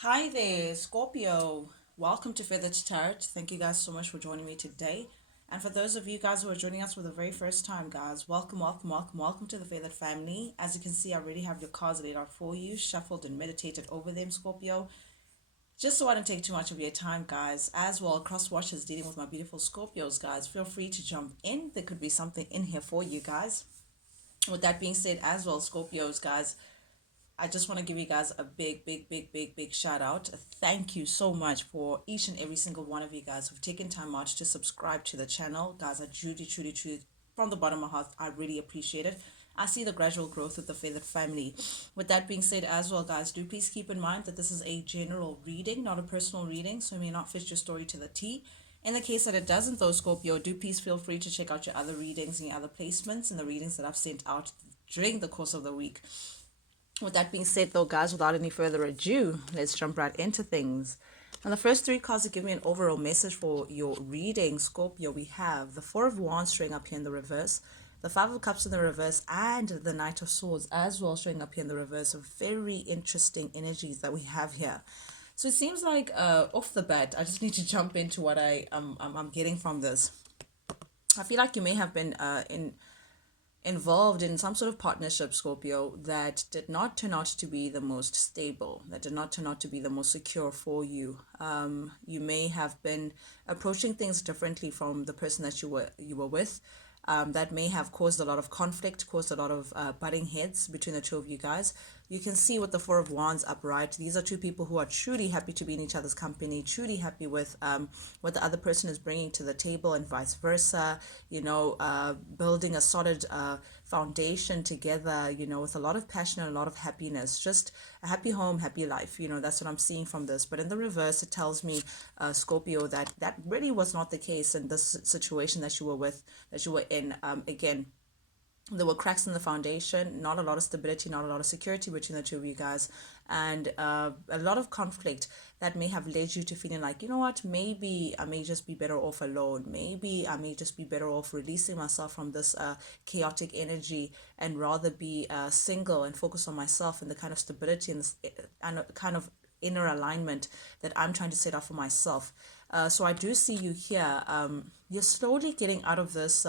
Hi there, Scorpio. Welcome to Feather to Tarot. Thank you guys so much for joining me today. And for those of you guys who are joining us for the very first time, guys, welcome, welcome, welcome, welcome to the Feathered family. As you can see, I already have your cards laid out for you, shuffled and meditated over them, Scorpio. Just so I don't take too much of your time, guys, as well, cross watchers dealing with my beautiful Scorpios, guys, feel free to jump in. There could be something in here for you guys. With that being said, as well, Scorpios, guys, I just want to give you guys a big, big, big, big, big shout out. Thank you so much for each and every single one of you guys who've taken time out to subscribe to the channel. Guys, I truly, truly, truly, from the bottom of my heart, I really appreciate it. I see the gradual growth of the Feathered family. With that being said, as well, guys, do please keep in mind that this is a general reading, not a personal reading, so it may not fit your story to the T. In the case that it doesn't, though, Scorpio, do please feel free to check out your other readings and your other placements and the readings that I've sent out during the course of the week. With that being said, though, guys, without any further ado, let's jump right into things. And the first three cards that give me an overall message for your reading, Scorpio, we have the Four of Wands showing up here in the reverse, the Five of Cups in the reverse, and the Knight of Swords as well showing up here in the reverse. Of very interesting energies that we have here. So it seems like off the bat, I just need to jump into what I'm getting from this. I feel like you may have been involved in some sort of partnership, Scorpio, that did not turn out to be the most stable, that did not turn out to be the most secure for you. You may have been approaching things differently from the person that you were with. That may have caused a lot of conflict, caused a lot of butting heads between the two of you guys. You can see with the Four of Wands upright, these are two people who are truly happy to be in each other's company, truly happy with what the other person is bringing to the table and vice versa, building a solid foundation together, with a lot of passion and a lot of happiness, just a happy home, happy life. That's what I'm seeing from this. But in the reverse, it tells me, Scorpio, that really was not the case in this situation that you were in. Again, there were cracks in the foundation, not a lot of stability, not a lot of security between the two of you guys, and a lot of conflict that may have led you to feeling like, you know what, maybe I may just be better off alone. Maybe I may just be better off releasing myself from this chaotic energy and rather be single and focus on myself and the kind of stability and kind of inner alignment that I'm trying to set up for myself. So I do see you here. You're slowly getting out of this.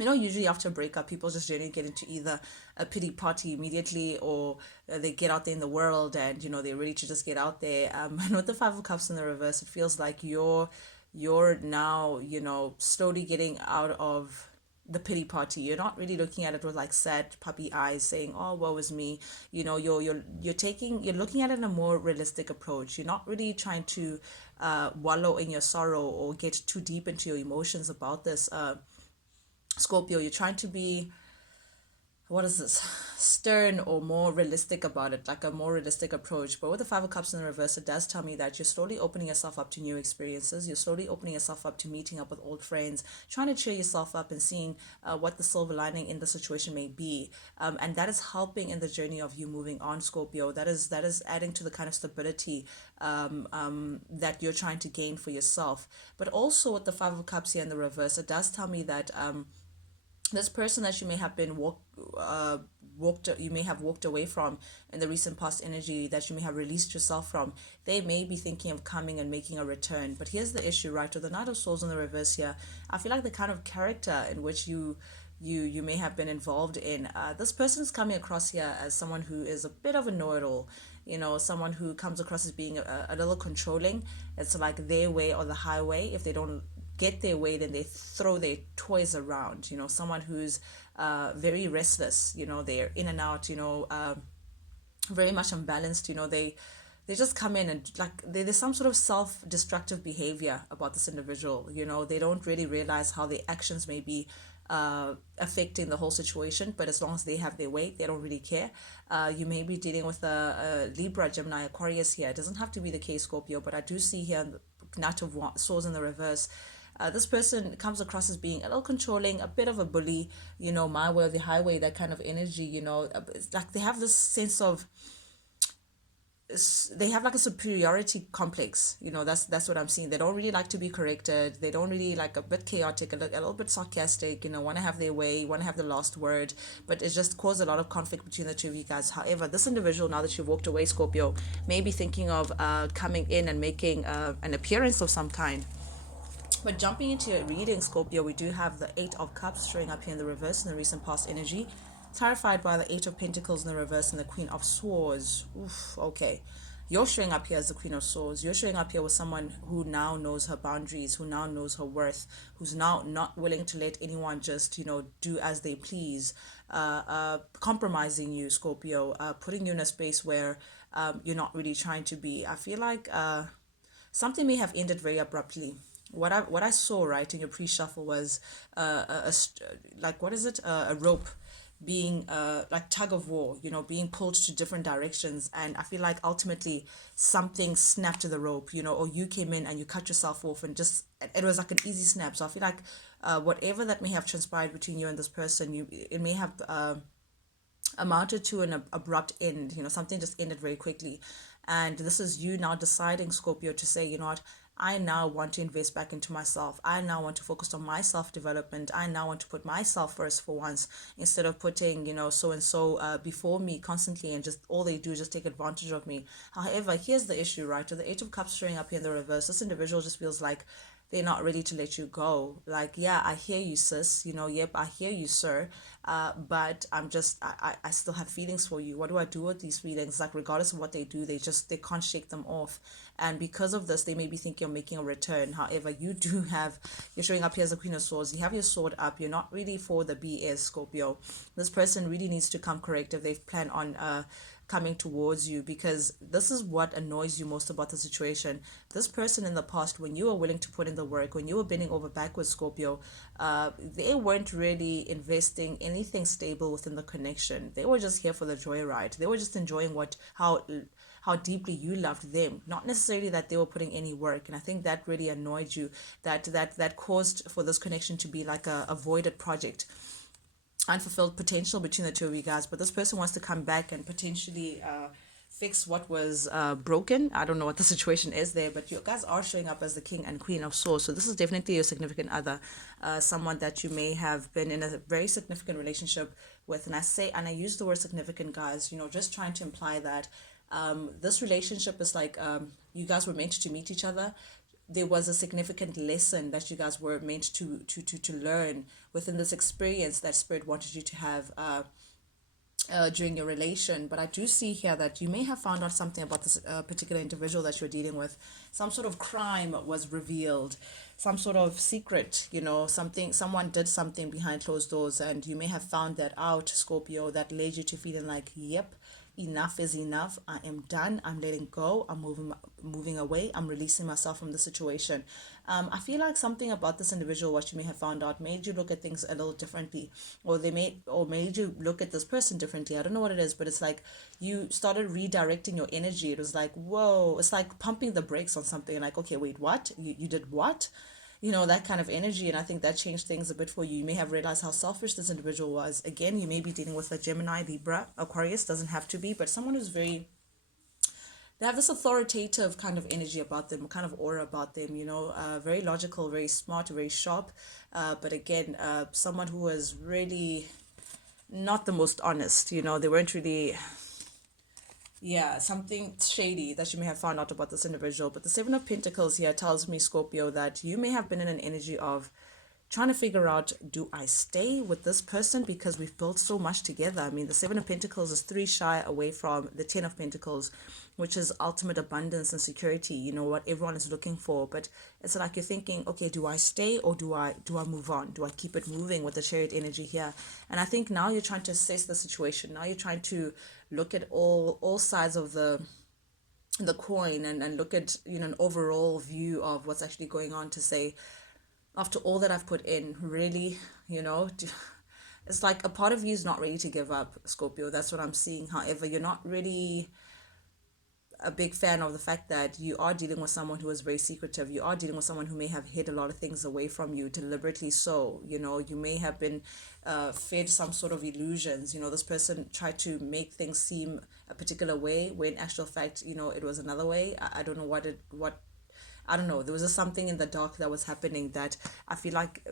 Usually after a breakup, people just generally get into either a pity party immediately, or they get out there in the world and, they're ready to just get out there. And with the Five of Cups in the reverse, it feels like you're now, slowly getting out of the pity party. You're not really looking at it with like sad puppy eyes saying, oh, woe is me. You're looking at it in a more realistic approach. You're not really trying to wallow in your sorrow or get too deep into your emotions about this. Scorpio, you're trying to be, what is this, stern or more realistic about it, like a more realistic approach. But with the Five of Cups in the reverse, it does tell me that you're slowly opening yourself up to new experiences. You're slowly opening yourself up to meeting up with old friends, trying to cheer yourself up and seeing what the silver lining in the situation may be. And that is helping in the journey of you moving on, Scorpio. That is adding to the kind of stability that you're trying to gain for yourself. But also with the Five of Cups here in the reverse, it does tell me that this person that you may have been you may have walked away from in the recent past energy, that you may have released yourself from, they may be thinking of coming and making a return. But here's the issue, right? With the Knight of Swords in the reverse here, I feel like the kind of character in which you may have been involved in, this person is coming across here as someone who is a bit of a know-it-all, someone who comes across as being a little controlling. It's like their way or the highway. If they don't get their way, then they throw their toys around. Someone who's very restless. They're in and out. Very much unbalanced. They just come in and like there's some sort of self-destructive behavior about this individual. They don't really realize how their actions may be affecting the whole situation, but as long as they have their way, they don't really care. You may be dealing with a Libra, Gemini, Aquarius here. It doesn't have to be the case, Scorpio, but I do see here Knight of Swords in the reverse. This person comes across as being a little controlling, a bit of a bully, my way or the highway, that kind of energy. It's like they have this sense of they have like a superiority complex. That's what I'm seeing. They don't really like to be corrected. They don't really like, a bit chaotic, a little bit sarcastic, want to have their way, want to have the last word, but it just caused a lot of conflict between the two of you guys. However, this individual, now that you've walked away, Scorpio, may be thinking of coming in and making an appearance of some kind. But jumping into your reading, Scorpio, we do have the Eight of Cups showing up here in the reverse in the recent past energy, clarified by the Eight of Pentacles in the reverse and the Queen of Swords. Oof, okay. You're showing up here as the Queen of Swords. You're showing up here with someone who now knows her boundaries, who now knows her worth, who's now not willing to let anyone just, do as they please, compromising you, Scorpio, putting you in a space where you're not really trying to be. I feel like something may have ended very abruptly. What I saw right in your pre-shuffle was like, what is it, a rope being like tug of war, being pulled to different directions, and I feel like ultimately something snapped to the rope, or you came in and you cut yourself off, and just it was like an easy snap. So I feel like whatever that may have transpired between you and this person, it may have amounted to an abrupt end. Something just ended very quickly, and this is you now deciding, Scorpio, to say, you know what, I now want to invest back into myself. I now want to focus on my self development. I now want to put myself first for once, instead of putting, so and so before me constantly, and just all they do is just take advantage of me. However, here's the issue, right? With the Eight of Cups showing up here in the reverse, this individual just feels like they're not ready to let you go. Like, yeah, I hear you, sis. Yep, I hear you, sir. But I still have feelings for you. What do I do with these feelings? Like, regardless of what they do, they can't shake them off. And because of this, they may be thinking of making a return. However, you're showing up here as the Queen of Swords. You have your sword up. You're not really for the BS, Scorpio. This person really needs to come correct if they've planned on coming towards you, because this is what annoys you most about the situation. This person in the past, when you were willing to put in the work, when you were bending over backwards, Scorpio, they weren't really investing anything stable within the connection. They were just here for the joyride. They were just enjoying how deeply you loved them, not necessarily that they were putting any work. And I think that really annoyed you, that caused for this connection to be like a voided project, unfulfilled potential between the two of you guys. But this person wants to come back and potentially fix what was broken. I don't know what the situation is there, but you guys are showing up as the King and Queen of Swords. So this is definitely your significant other, someone that you may have been in a very significant relationship with. And I use the word significant, guys, just trying to imply that this relationship is like, you guys were meant to meet each other. There was a significant lesson that you guys were meant to learn within this experience that Spirit wanted you to have during your relation. But I do see here that you may have found out something about this particular individual that you're dealing with. Some sort of crime was revealed, some sort of secret, someone did something behind closed doors, and you may have found that out, Scorpio, that led you to feeling like, yep, enough is enough. I am done. I'm letting go. I'm moving away. I'm releasing myself from the situation. I feel like something about this individual, what you may have found out, made you look at things a little differently, or made you look at this person differently. I don't know what it is, but it's like you started redirecting your energy. It was like, whoa, it's like pumping the brakes on something. Like, okay, wait, what? You did what? That kind of energy. And I think that changed things a bit for you. You may have realized how selfish this individual was. Again, you may be dealing with a Gemini, Libra, Aquarius, doesn't have to be, but someone who's they have this authoritative kind of energy about them, kind of aura about them, very logical, very smart, very sharp. But again, someone who was really not the most honest, they weren't really, yeah, something shady that you may have found out about this individual. But the Seven of Pentacles here tells me, Scorpio, that you may have been in an energy of trying to figure out, do I stay with this person because we've built so much together? I mean, the Seven of Pentacles is 3 shy away from the 10 of Pentacles, which is ultimate abundance and security, what everyone is looking for. But it's like you're thinking, okay, do I stay, or do I move on? Do I keep it moving with the Chariot energy here? And I think now you're trying to assess the situation. Now you're trying to look at all sides of the coin, and look at an overall view of what's actually going on, to say, after all that I've put in, really, it's like a part of you is not ready to give up, Scorpio. That's what I'm seeing. However, you're not really a big fan of the fact that you are dealing with someone who is very secretive. You are dealing with someone who may have hid a lot of things away from you deliberately. So, you may have been fed some sort of illusions. This person tried to make things seem a particular way when in actual fact, it was another way. I don't know I don't know. There was just something in the dark that was happening that I feel like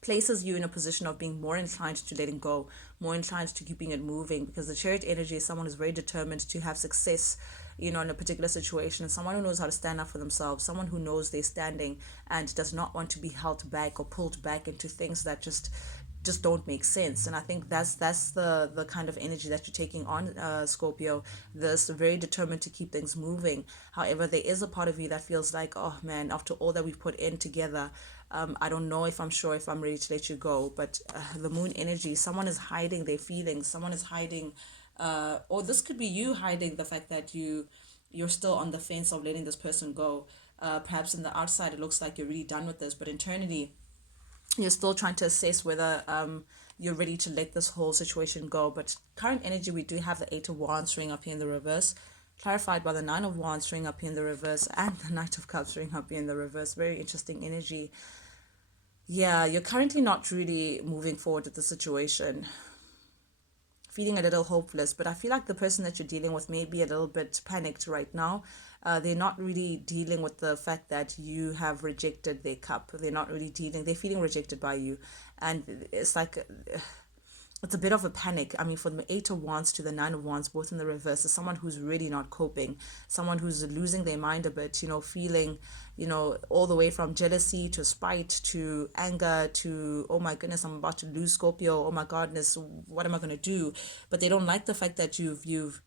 places you in a position of being more inclined to letting go, more inclined to keeping it moving, because the chariot energy is someone who's very determined to have success, in a particular situation, someone who knows how to stand up for themselves, someone who knows they're standing and does not want to be held back or pulled back into things that just don't make sense. And I think that's the kind of energy that you're taking on, Scorpio. This very determined to keep things moving. However, there is a part of you that feels like, oh man, after all that we've put in together, I don't know if I'm sure if I'm ready to let you go. But the moon energy, someone is hiding their feelings, someone is hiding, or this could be you hiding the fact that you're still on the fence of letting this person go. Perhaps in the outside it looks like you're really done with this, but internally you're still trying to assess whether you're ready to let this whole situation go. But current energy, we do have the Eight of Wands showing up here in the reverse, clarified by the Nine of Wands showing up here in the reverse, and the Knight of Cups showing up here in the reverse. Very interesting energy. Yeah, you're currently not really moving forward with the situation, feeling a little hopeless, but I feel like the person that you're dealing with may be a little bit panicked right now. They're not really dealing with the fact that you have rejected their cup. They're feeling rejected by you. And it's like, it's a bit of a panic. I mean, from the Eight of Wands to the Nine of Wands, both in the reverse, is someone who's really not coping, someone who's losing their mind a bit, feeling, all the way from jealousy to spite to anger to, oh my goodness, I'm about to lose Scorpio. Oh my goodness, what am I going to do? But they don't like the fact that you've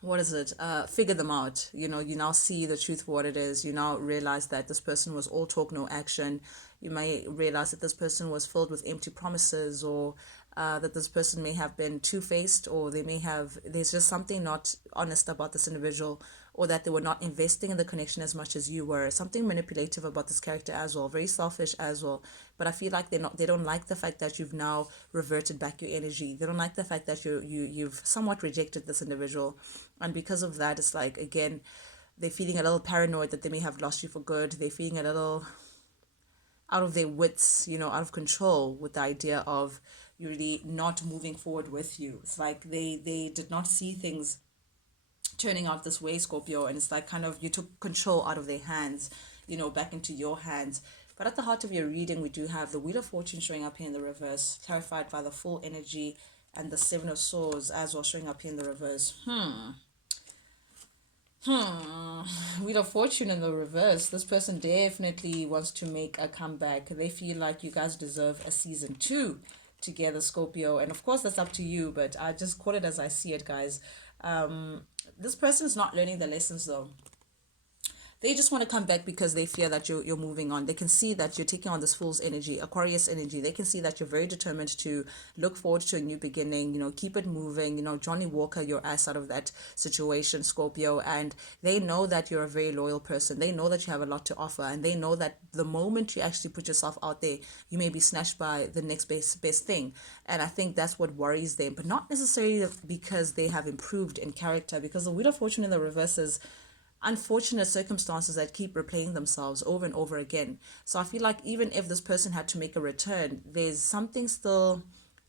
what is it, figure them out. You now see the truth for what it is. You now realize that this person was all talk, no action. You may realize that this person was filled with empty promises, or that this person may have been two-faced, or there's just something not honest about this individual, or that they were not investing in the connection as much as you were. Something manipulative about this character as well, very selfish as well. But I feel like they don't like the fact that you've now reverted back your energy. They don't like the fact that you've somewhat rejected this individual. And because of that, it's like, again, they're feeling a little paranoid that they may have lost you for good. They're feeling a little out of their wits, out of control with the idea of you really not moving forward with you. It's like they did not see things turning out this way, Scorpio, and it's like kind of you took control out of their hands, back into your hands. But at the heart of your reading, we do have the Wheel of Fortune showing up here in the reverse, clarified by the Full energy, and the Seven of Swords as well showing up here in the reverse. Wheel of Fortune in the reverse. This person definitely wants to make a comeback. They feel like you guys deserve a season 2 together, Scorpio. And of course, that's up to you, but I just call it as I see it, guys. This person is not learning the lessons, though. They just want to come back because they fear that you're moving on. They can see that you're taking on this Fool's energy, Aquarius energy. They can see that you're very determined to look forward to a new beginning, keep it moving, Johnny Walker your ass out of that situation, Scorpio. And they know that you're a very loyal person. They know that you have a lot to offer. And they know that the moment you actually put yourself out there, you may be snatched by the next best thing. And I think that's what worries them, but not necessarily because they have improved in character, because the Wheel of Fortune in the reverse is unfortunate circumstances that keep replaying themselves over and over again. So I feel like even if this person had to make a return, there's something still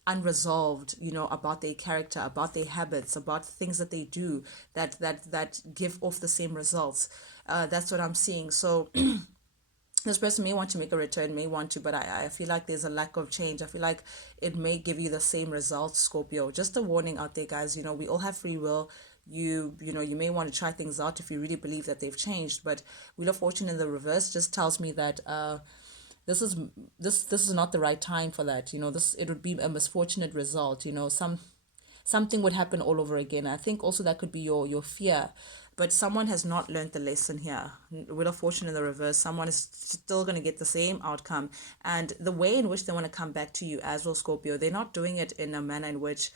unresolved, about their character, about their habits, about things that they do that give off the same results. That's what I'm seeing. So this person may want to make a return, may want to, but I feel like there's a lack of change. I feel like it may give you the same results, Scorpio. Just a warning out there, guys. We all have free will. You may want to try things out if you really believe that they've changed. But Wheel of Fortune in the reverse just tells me that this is not the right time for that. It would be a misfortunate result. Something would happen all over again. I think also that could be your fear. But someone has not learned the lesson here. Wheel of Fortune in the reverse, someone is still going to get the same outcome. And the way in which they want to come back to you as well, Scorpio, they're not doing it in a manner in which,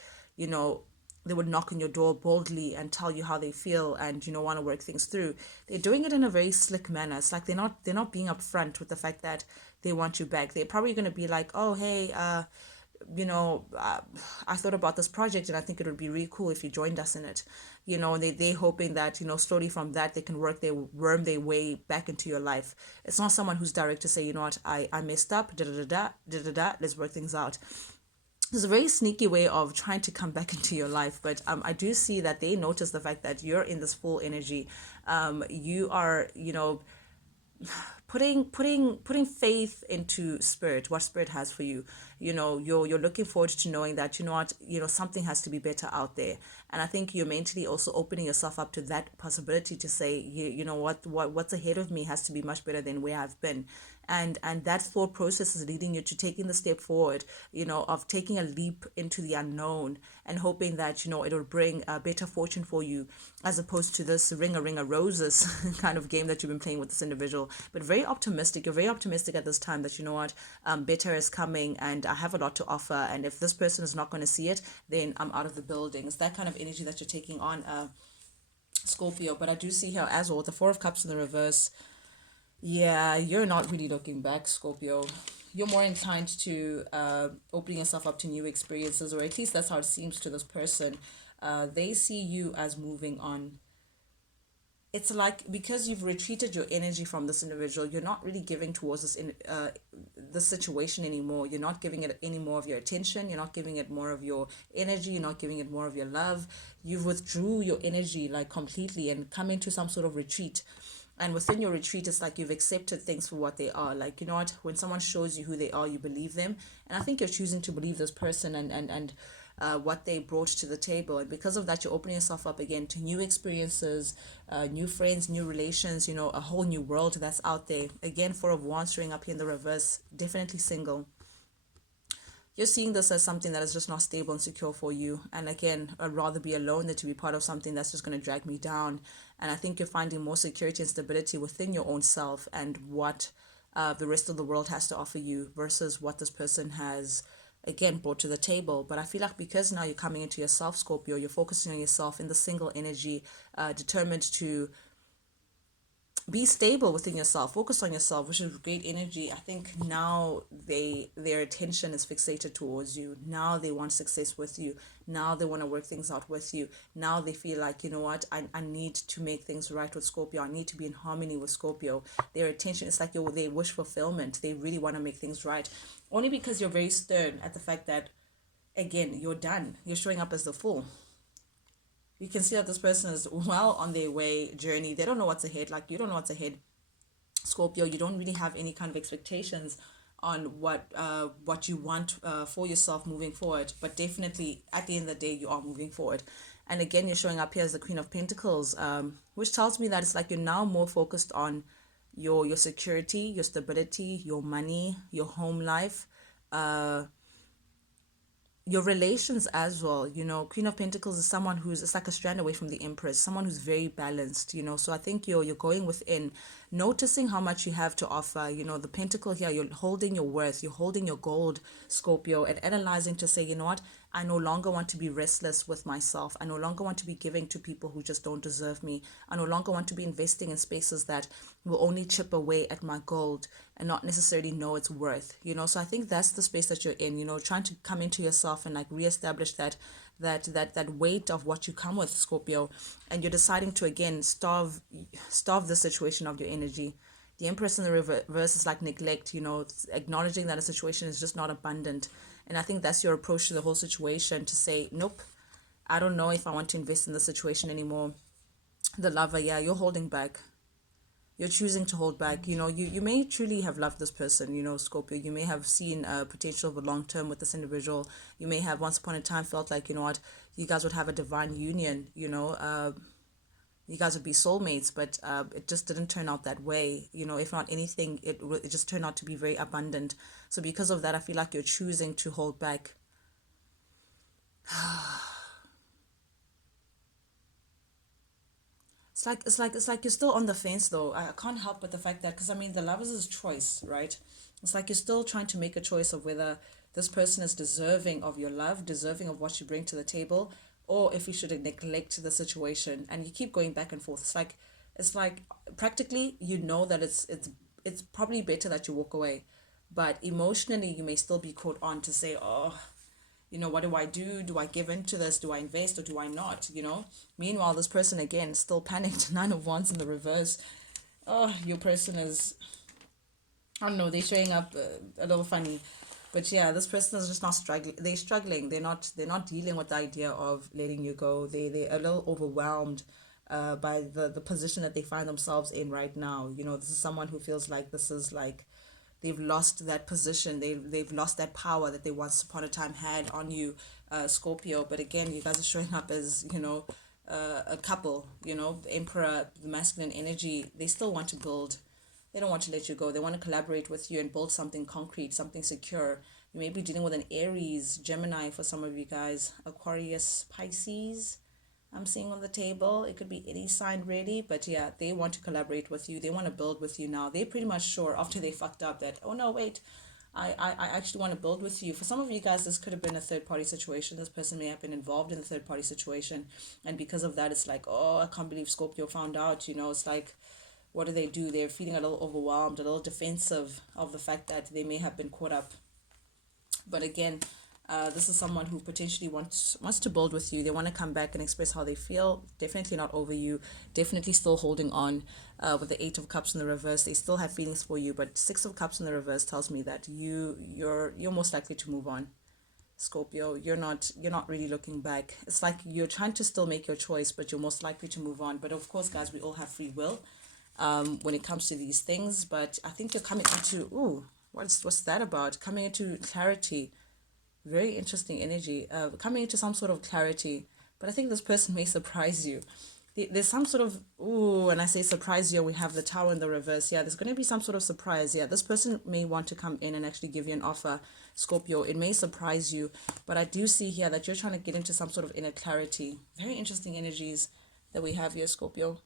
they would knock on your door boldly and tell you how they feel and, want to work things through. They're doing it in a very slick manner. It's like they're not being upfront with the fact that they want you back. They're probably going to be like, oh, hey, I thought about this project and I think it would be really cool if you joined us in it. And they hoping that, slowly from that they can worm their way back into your life. It's not someone who's direct to say, what, I messed up, da da da da da da, let's work things out. It's a very sneaky way of trying to come back into your life, but I do see that they notice the fact that you're in this full energy. You are, putting faith into spirit, what spirit has for you. You're looking forward to knowing that, what, something has to be better out there. And I think you're mentally also opening yourself up to that possibility to say, you know what's ahead of me has to be much better than where I've been. And that thought process is leading you to taking the step forward, of taking a leap into the unknown and hoping that, it'll bring a better fortune for you, as opposed to this ring a roses kind of game that you've been playing with this individual. But very optimistic. You're very optimistic at this time that, what, better is coming and I have a lot to offer. And if this person is not going to see it, then I'm out of the building. It's that kind of energy that you're taking on, Scorpio. But I do see here as well the Four of Cups in the reverse. Yeah, you're not really looking back, Scorpio. You're more inclined to opening yourself up to new experiences, or at least that's how it seems to this person. They see you as moving on. It's like because you've retreated your energy from this individual, you're not really giving towards this situation anymore. You're not giving it any more of your attention. You're not giving it more of your energy. You're not giving it more of your love. You've withdrew your energy like completely and come into some sort of retreat. And within your retreat, it's like you've accepted things for what they are. Like, what, when someone shows you who they are, you believe them. And I think you're choosing to believe this person and what they brought to the table. And because of that, you're opening yourself up again to new experiences, new friends, new relations, a whole new world that's out there. Again, Four of Wands showing up here in the reverse, definitely single. You're seeing this as something that is just not stable and secure for you. And again, I'd rather be alone than to be part of something that's just going to drag me down. And I think you're finding more security and stability within your own self and what the rest of the world has to offer you versus what this person has, again, brought to the table. But I feel like because now you're coming into yourself, Scorpio, you're focusing on yourself in the single energy, determined to be stable within yourself, focus on yourself, which is great energy. I think now their attention is fixated towards you. Now they want success with you. Now they want to work things out with you. Now they feel like, what, I need to make things right with Scorpio. I need to be in harmony with Scorpio. Their attention is like they wish fulfillment. They really want to make things right. Only because you're very stern at the fact that, again, you're done. You're showing up as the fool. You can see that this person is well on their way journey. They don't know what's ahead. Like, you don't know what's ahead, Scorpio. You don't really have any kind of expectations on what you want for yourself moving forward. But definitely at the end of the day, you are moving forward. And again, you're showing up here as the Queen of Pentacles, which tells me that it's like you're now more focused on your security, your stability, your money, your home life, your relations as well. Queen of Pentacles is someone who's, it's like a strand away from the Empress, someone who's very balanced. So I think you're going within, noticing how much you have to offer. The Pentacle here, you're holding your worth, you're holding your gold, Scorpio, and analyzing to say, what, I no longer want to be restless with myself. I no longer want to be giving to people who just don't deserve me. I no longer want to be investing in spaces that will only chip away at my gold and not necessarily know its worth. So I think that's the space that you're in, trying to come into yourself and like reestablish that weight of what you come with, Scorpio. And you're deciding to, again, starve the situation of your energy. The Empress in the reverse is like neglect, acknowledging that a situation is just not abundant. And I think that's your approach to the whole situation, to say, nope, I don't know if I want to invest in the situation anymore. The Lover, yeah, you're holding back. You're choosing to hold back. You may truly have loved this person, Scorpio. You may have seen a potential of a long term with this individual. You may have once upon a time felt like, what, you guys would have a divine union, you guys would be soulmates, but it just didn't turn out that way. If not anything, it just turned out to be very abundant. So because of that, I feel like you're choosing to hold back. It's like you're still on the fence though. I can't help but the fact that, because the Lovers is choice, right? It's like you're still trying to make a choice of whether this person is deserving of your love, deserving of what you bring to the table, or if you should neglect the situation. And you keep going back and forth. It's like practically that it's probably better that you walk away, but emotionally you may still be caught on to say, oh, what do I do? Do I give into this? Do I invest or do I not? Meanwhile, this person again still panicked. Nine of Wands in the reverse. Oh, your person is, I don't know, they're showing up a little funny. But yeah, this person is just not struggling. They're struggling. They're not dealing with the idea of letting you go. They're a little overwhelmed by the position that they find themselves in right now. This is someone who feels like this is like they've lost that position. They've lost that power that they once upon a time had on you, Scorpio. But again, you guys are showing up as, a couple, the Emperor, the masculine energy. They still want to build. They don't want to let you go. They want to collaborate with you and build something concrete, something secure. You may be dealing with an Aries, Gemini for some of you guys, Aquarius, Pisces. I'm seeing on the table. It could be any sign really, but yeah, they want to collaborate with you. They want to build with you now. They're pretty much sure after they fucked up that, oh no, wait, I actually want to build with you. For some of you guys, this could have been a third party situation. This person may have been involved in a third party situation. And because of that, it's like, oh, I can't believe Scorpio found out. It's like, what do? They're feeling a little overwhelmed, a little defensive of the fact that they may have been caught up. But again, this is someone who potentially wants to build with you. They want to come back and express how they feel. Definitely not over you. Definitely still holding on. With the Eight of Cups in the reverse, they still have feelings for you. But Six of Cups in the reverse tells me that you're most likely to move on. Scorpio, you're not really looking back. It's like you're trying to still make your choice, but you're most likely to move on. But of course, guys, we all have free will when it comes to these things. But I think you're coming into, what's that about? Coming into clarity. Very interesting energy. Coming into some sort of clarity. But I think this person may surprise you. There's some sort of, and I say surprise you, we have the Tower in the reverse. Yeah, there's going to be some sort of surprise. Yeah, this person may want to come in and actually give you an offer, Scorpio. It may surprise you, but I do see here that you're trying to get into some sort of inner clarity. Very interesting energies that we have here, Scorpio.